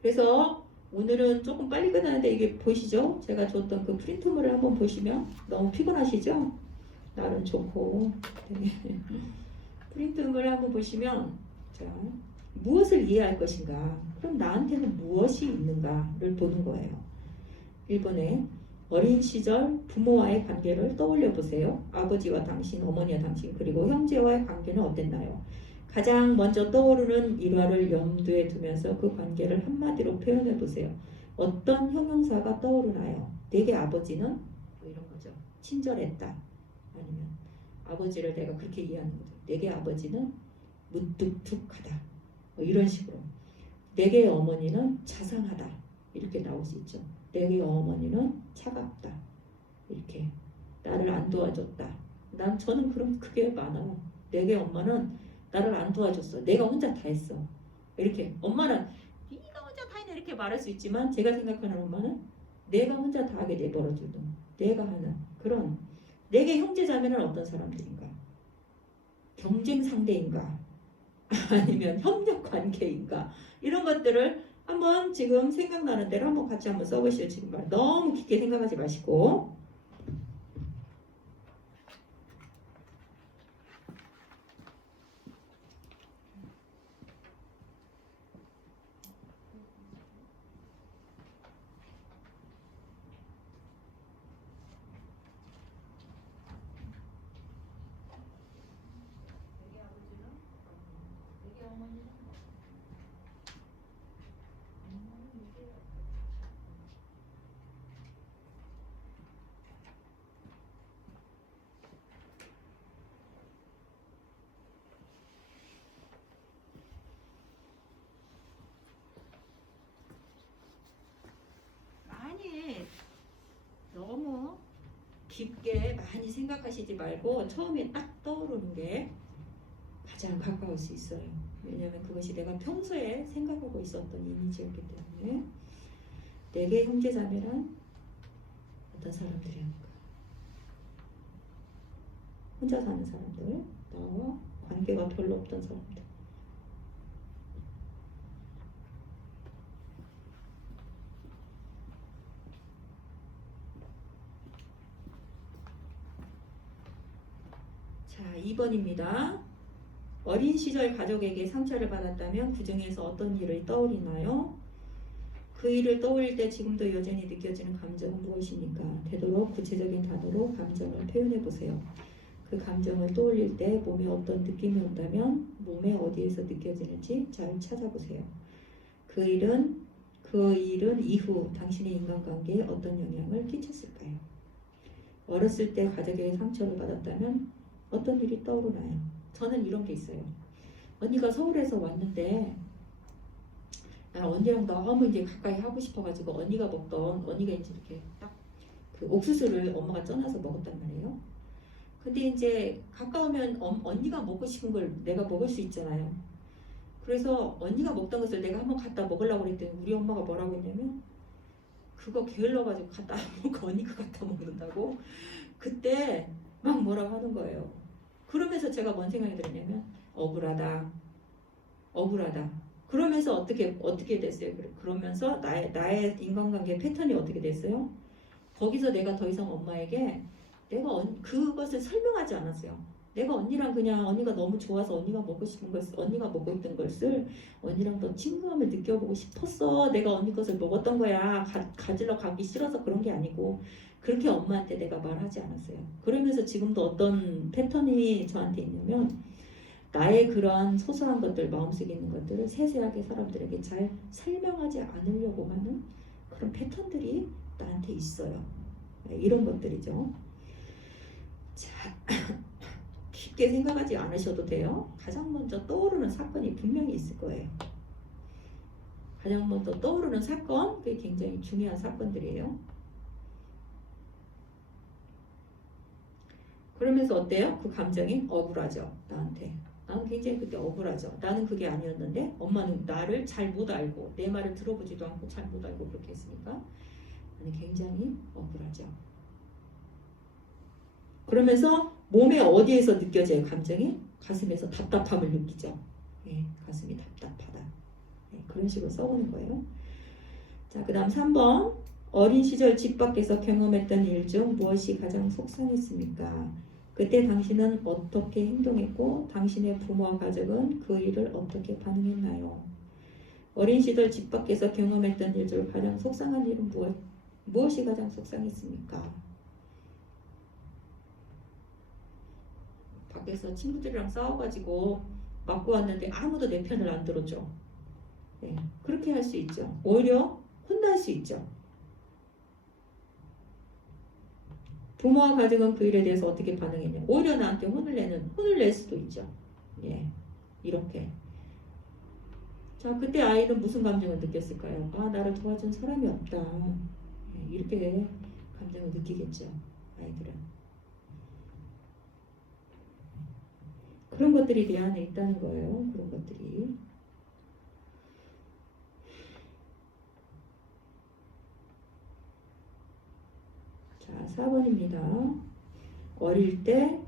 그래서 오늘은 조금 빨리 끝나는데 이게 보이시죠? 제가 줬던 그 프린트물을 한번 보시면 너무 피곤하시죠? 날은 좋고 네. 프린트물을 한번 보시면 자, 무엇을 이해할 것인가? 그럼 나한테는 무엇이 있는가를 보는 거예요. 1번에 어린 시절 부모와의 관계를 떠올려 보세요. 아버지와 당신, 어머니와 당신, 그리고 형제와의 관계는 어땠나요? 가장 먼저 떠오르는 일화를 염두에 두면서 그 관계를 한마디로 표현해 보세요. 어떤 형용사가 떠오르나요? 내게 아버지는 뭐 이런 거죠. 친절했다. 아니면 아버지를 내가 그렇게 이해하는 거죠. 내게 아버지는 무뚝뚝하다. 뭐 이런 식으로. 내게 어머니는 자상하다. 이렇게 나올 수 있죠. 내게 어머니는 차갑다. 이렇게 나를 안 도와줬다. 저는 그런 그게 많아요. 내게 엄마는 나를 안 도와줬어. 내가 혼자 다 했어. 이렇게 엄마는 네가 혼자 다 했네 이렇게 말할 수 있지만 제가 생각하는 엄마는 내가 혼자 다 하게 내버려두던 내가 하는 그런 내게 형제자매는 어떤 사람들인가? 경쟁 상대인가? 아니면 협력 관계인가? 이런 것들을 한번 지금 생각나는 대로 한번 같이 한번 써보시죠. 지금 너무 깊게 생각하지 마시고. 너무 깊게 많이 생각하시지 말고 처음에 딱 떠오르는 게 가장 가까울 수 있어요. 왜냐하면 그것이 내가 평소에 생각하고 있었던 이미지였기 때문에. 내게 형제자매란 어떤 사람들이었는가? 혼자 사는 사람들, 나와 관계가 별로 없던 사람들. 자, 2번입니다. 어린 시절 가족에게 상처를 받았다면 그 중에서 어떤 일을 떠올리나요? 그 일을 떠올릴 때 지금도 여전히 느껴지는 감정은 무엇입니까? 되도록 구체적인 단어로 감정을 표현해 보세요. 그 감정을 떠올릴 때 몸에 어떤 느낌이 온다면 몸에 어디에서 느껴지는지 잘 찾아보세요. 그 일은 이후 당신의 인간관계에 어떤 영향을 끼쳤을까요? 어렸을 때 가족에게 상처를 받았다면 어떤 일이 떠오르나요? 저는 이런 게 있어요. 언니가 서울에서 왔는데 난 언니랑 너무 이제 가까이 하고 싶어가지고 언니가 이제 이렇게 딱 그 옥수수를 엄마가 쪄놔서 먹었단 말이에요. 근데 이제 가까우면 언니가 먹고 싶은 걸 내가 먹을 수 있잖아요. 그래서 언니가 먹던 것을 내가 한번 갖다 먹으려고 그랬더니 우리 엄마가 뭐라고 했냐면 그거 게을러가지고 갖다 안 먹고 언니가 갖다 먹는다고 그때 막 뭐라고 하는 거예요. 그러면서 제가 뭔 생각이 들었냐면 억울하다. 그러면서 어떻게 됐어요? 그러면서 나의 인간관계 패턴이 어떻게 됐어요? 거기서 내가 더 이상 엄마에게 그것을 설명하지 않았어요. 내가 언니랑 그냥 언니가 너무 좋아서 언니가 먹고 싶은 것을 언니가 먹고 있던 것을 언니랑 더 친근함을 느껴보고 싶었어. 내가 언니 것을 먹었던 거야. 가지러 가기 싫어서 그런 게 아니고 그렇게 엄마한테 내가 말하지 않았어요. 그러면서 지금도 어떤 패턴이 저한테 있냐면 나의 그러한 소소한 것들, 마음속에 있는 것들을 세세하게 사람들에게 잘 설명하지 않으려고 하는 그런 패턴들이 나한테 있어요. 이런 것들이죠. 자, 깊게 생각하지 않으셔도 돼요. 가장 먼저 떠오르는 사건이 분명히 있을 거예요. 가장 먼저 떠오르는 사건, 그게 굉장히 중요한 사건들이에요. 그러면서 어때요? 그 감정이 억울하죠. 나한테. 나는 굉장히 그때 억울하죠. 나는 그게 아니었는데 엄마는 나를 잘 못 알고 내 말을 들어보지도 않고 잘 못 알고 그렇게 했으니까 나는 굉장히 억울하죠. 그러면서 몸에 어디에서 느껴져요? 감정이? 가슴에서 답답함을 느끼죠. 예, 가슴이 답답하다. 예, 그런 식으로 써보는 거예요. 자, 그 다음 3번. 어린 시절 집 밖에서 경험했던 일 중 무엇이 가장 속상했습니까? 그때 당신은 어떻게 행동했고 당신의 부모와 가족은 그 일을 어떻게 반응했나요? 어린 시절 집 밖에서 경험했던 일 중 가장 속상한 일은 무엇이 가장 속상했습니까? 밖에서 친구들이랑 싸워가지고 맞고 왔는데 아무도 내 편을 안 들어줘. 네, 그렇게 할 수 있죠. 오히려 혼날 수 있죠. 부모와 가족은 그 일에 대해서 어떻게 반응했냐. 오히려 나한테 혼을 낼 수도 있죠. 예, 이렇게. 자, 그때 아이는 무슨 감정을 느꼈을까요? 아, 나를 도와준 사람이 없다. 예, 이렇게 감정을 느끼겠죠. 아이들은. 그런 것들이 내 안에 있다는 거예요. 그런 것들이. 자, 4번입니다. 어릴 때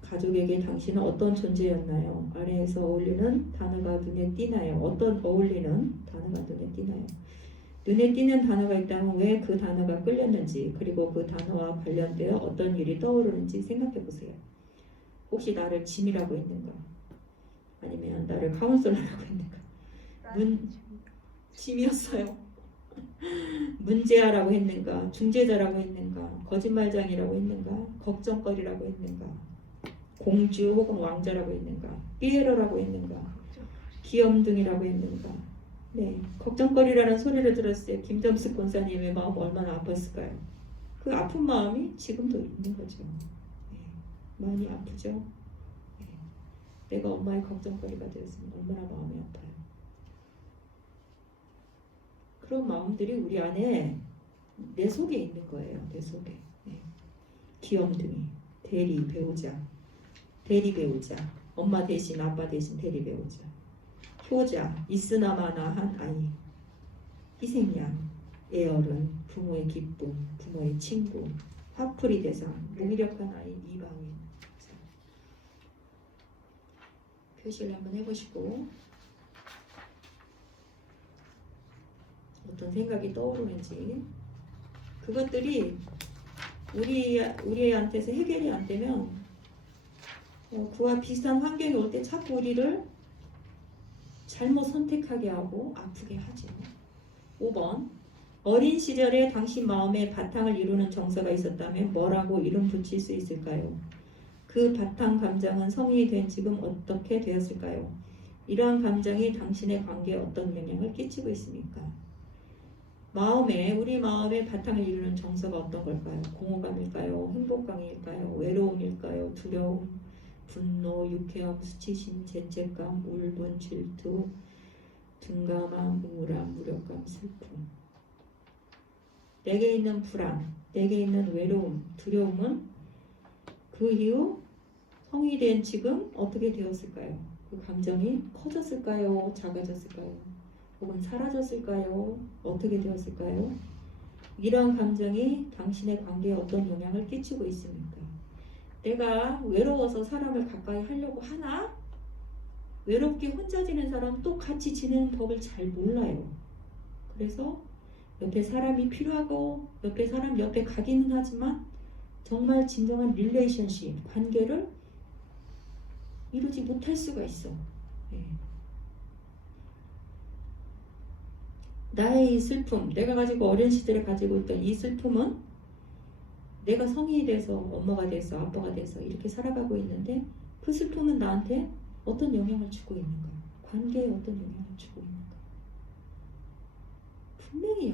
가족에게 당신은 어떤 존재였나요? 아래에서 어울리는 단어가 눈에 띄나요? 어떤 어울리는 단어가 눈에 띄나요? 눈에 띄는 단어가 있다면 왜 그 단어가 끌렸는지, 그리고 그 단어와 관련되어 어떤 일이 떠오르는지 생각해 보세요. 혹시 나를 짐이라고 했는가? 아니면 나를 카운슬러라고 했는가? 짐이었어요. 문제아라고 했는가? 중재자라고 했는가? 거짓말장이라고 했는가? 걱정거리라고 했는가? 공주 혹은 왕자라고 했는가? 삐에로라고 했는가? 귀염둥이라고 했는가? 네, 걱정거리라는 소리를 들었을 때 김점숙 권사님의 마음 얼마나 아팠을까요? 그 아픈 마음이 지금도 있는 거죠. 네, 많이 아프죠? 네, 내가 엄마의 걱정거리가 되었으면 얼마나 마음이 아파요. 그런 마음들이 우리 안에 내 속에 있는 거예요. 내 속에. 네. 귀염둥이, 대리 배우자, 엄마 대신 아빠 대신 대리 배우자, 효자, 있으나마나한 아이, 희생양, 애어른, 부모의 기쁨, 부모의 친구, 화풀이 대상, 무기력한 아이, 이방인. 자, 표시를 한번 해보시고 어떤 생각이 떠오르는지. 그것들이 우리한테서 해결이 안 되면 그와 비슷한 환경이 올 때 자꾸 우리를 잘못 선택하게 하고 아프게 하죠. 5번. 어린 시절에 당신 마음에 바탕을 이루는 정서가 있었다면 뭐라고 이름 붙일 수 있을까요? 그 바탕 감정은 성인이 된 지금 어떻게 되었을까요? 이러한 감정이 당신의 관계에 어떤 영향을 끼치고 있습니까? 우리 마음의 바탕을 이루는 정서가 어떤 걸까요? 공허감일까요? 행복감일까요? 외로움일까요? 두려움, 분노, 유쾌함, 수치심, 죄책감, 울분, 질투, 둔감함, 우울함, 무력감, 슬픔. 내게 있는 불안, 내게 있는 외로움, 두려움은 그 이후 성이 된 지금 어떻게 되었을까요? 그 감정이 커졌을까요? 작아졌을까요? 혹은 사라졌을까요? 어떻게 되었을까요? 이러한 감정이 당신의 관계에 어떤 영향을 끼치고 있습니까? 내가 외로워서 사람을 가까이 하려고 하나? 외롭게 혼자 지낸 사람은 또 같이 지내는 법을 잘 몰라요. 그래서 옆에 사람이 필요하고 옆에 가기는 하지만 정말 진정한 릴레이션십, 관계를 이루지 못할 수가 있어. 네. 나의 이 슬픔, 내가 가지고 어린 시절에 가지고 있던 이 슬픔은 내가 성인이 돼서 엄마가 돼서 아빠가 돼서 이렇게 살아가고 있는데 그 슬픔은 나한테 어떤 영향을 주고 있는가? 관계에 어떤 영향을 주고 있는가? 분명히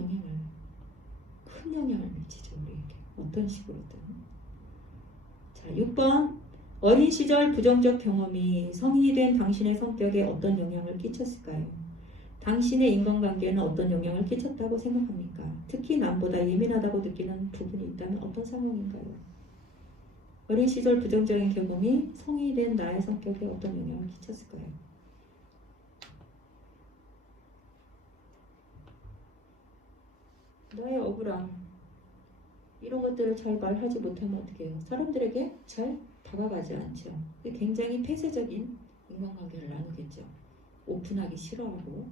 큰 영향을 미치죠, 우리에게. 어떤 식으로든. 자, 6번. 어린 시절 부정적 경험이 성인이 된 당신의 성격에 어떤 영향을 끼쳤을까요? 당신의 인간관계에는 어떤 영향을 끼쳤다고 생각합니까? 특히 남보다 예민하다고 느끼는 부분이 있다면 어떤 상황인가요? 어린 시절 부정적인 경험이 성인이 된 나의 성격에 어떤 영향을 끼쳤을까요? 나의 억울함, 이런 것들을 잘 말하지 못하면 어떻게 해요? 사람들에게 잘 다가가지 않죠. 굉장히 폐쇄적인 인간관계를 나누겠죠. 오픈하기 싫어하고.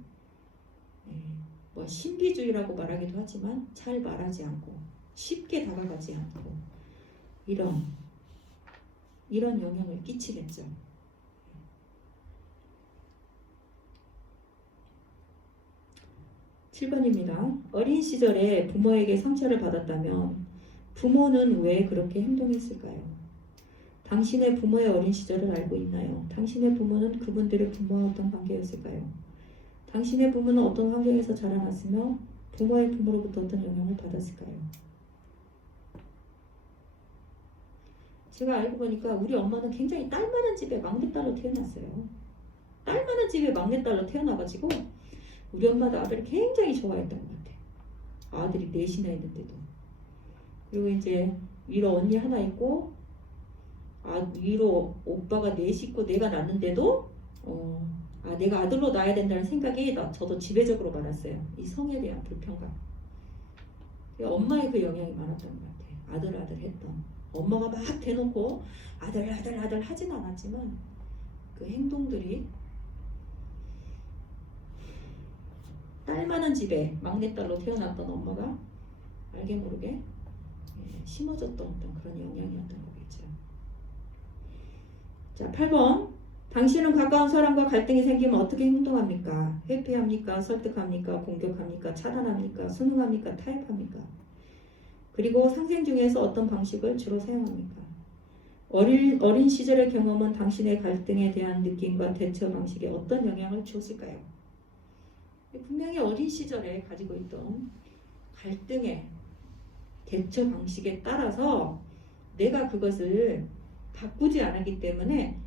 네. 뭐 신비주의라고 말하기도 하지만 잘 말하지 않고 쉽게 다가가지 않고 이런 영향을 끼치겠죠. 7번입니다. 어린 시절에 부모에게 상처를 받았다면 부모는 왜 그렇게 행동했을까요? 당신의 부모의 어린 시절을 알고 있나요? 당신의 부모는 그분들의 부모와 어떤 관계였을까요? 당신의 부모는 어떤 환경에서 자라났으며 부모의 부모로부터 어떤 영향을 받았을까요? 제가 알고 보니까 우리 엄마는 굉장히 딸 많은 집에 막내딸로 태어났어요. 딸 많은 집에 막내딸로 태어나가지고 우리 엄마도 아들을 굉장히 좋아했던 것 같아요. 아들이 넷이나 있는데도. 그리고 이제 위로 언니 하나 있고 위로 오빠가 넷이 있고 내가 낳는데도 내가 아들로 낳아야 된다는 생각이 저도 지배적으로 많았어요. 이 성에 대한 불평감. 엄마의 그 영향이 많았던 것 같아요. 아들 했던. 엄마가 막 대놓고 아들 하진 않았지만 그 행동들이 딸 많은 집에 막내딸로 태어났던 엄마가 알게 모르게 심어졌던 어떤 그런 영향이었던 거겠죠. 자, 8번. 당신은 가까운 사람과 갈등이 생기면 어떻게 행동합니까? 회피합니까? 설득합니까? 공격합니까? 차단합니까? 순응합니까? 타협합니까? 그리고 상생 중에서 어떤 방식을 주로 사용합니까? 어린 시절의 경험은 당신의 갈등에 대한 느낌과 대처 방식에 어떤 영향을 주었을까요? 분명히 어린 시절에 가지고 있던 갈등의 대처 방식에 따라서 내가 그것을 바꾸지 않았기 때문에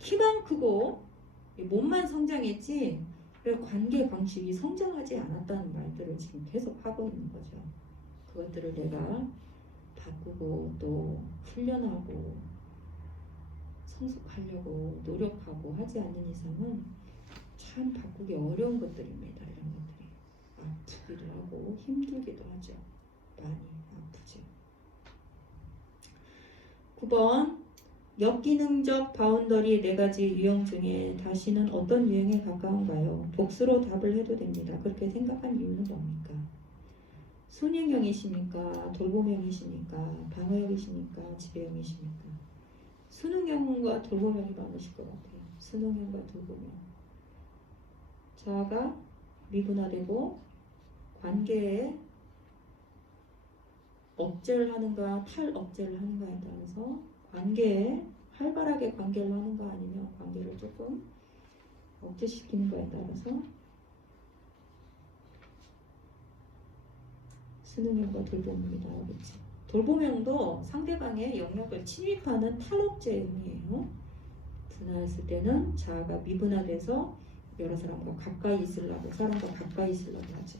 키만 크고 몸만 성장했지 관계 방식이 성장하지 않았다는 말들을 지금 계속 하고 있는 거죠. 그것들을 내가 바꾸고 또 훈련하고 성숙하려고 노력하고 하지 않는 이상은 참 바꾸기 어려운 것들입니다. 이런 것들이 아프기도 하고 힘들기도 하죠. 많이 아프죠. 9번. 역기능적 바운더리 4가지 유형 중에 다시는 어떤 유형에 가까운가요? 복수로 답을 해도 됩니다. 그렇게 생각한 이유는 뭡니까? 순응형이십니까? 돌봄형이십니까? 방어형이십니까? 지배형이십니까? 순응형과 돌봄형이 많으실 것 같아요. 순응형과 돌봄형. 자아가 미분화되고 관계에 억제를 하는가 탈억제를 하는가에 따라서 관계에 활발하게 관계를 하는가 아니면 관계를 조금 억제시키는 거에 따라서 순응형과 돌봄형이 나오겠죠. 돌봄형도 상대방의 영역을 침입하는 탈억제형이에요. 분화했을 때는 자아가 미분화돼서 여러 사람과 가까이 있으려고 사람과 가까이 있으려고 하죠.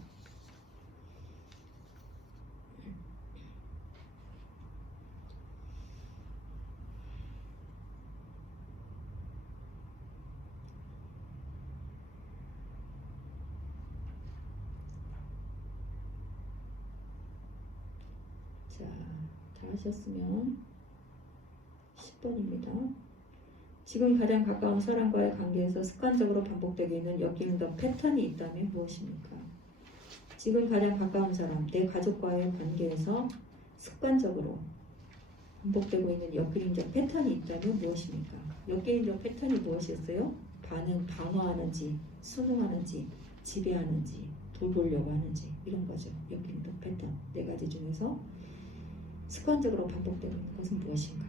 자, 다 하셨으면 10번입니다. 지금 가장 가까운 사람과의 관계에서 습관적으로 반복되고 있는 역기능적 패턴이 있다면 무엇입니까? 지금 가장 가까운 사람, 내 가족과의 관계에서 습관적으로 반복되고 있는 역기능적 패턴이 있다면 무엇입니까? 역기능적 패턴이 무엇이었어요? 방어하는지, 순응하는지, 지배하는지, 돌보려고 하는지 이런 거죠. 역기능적 패턴 4가지 중에서 습관적으로 반복되고 있는 것은 무엇인가?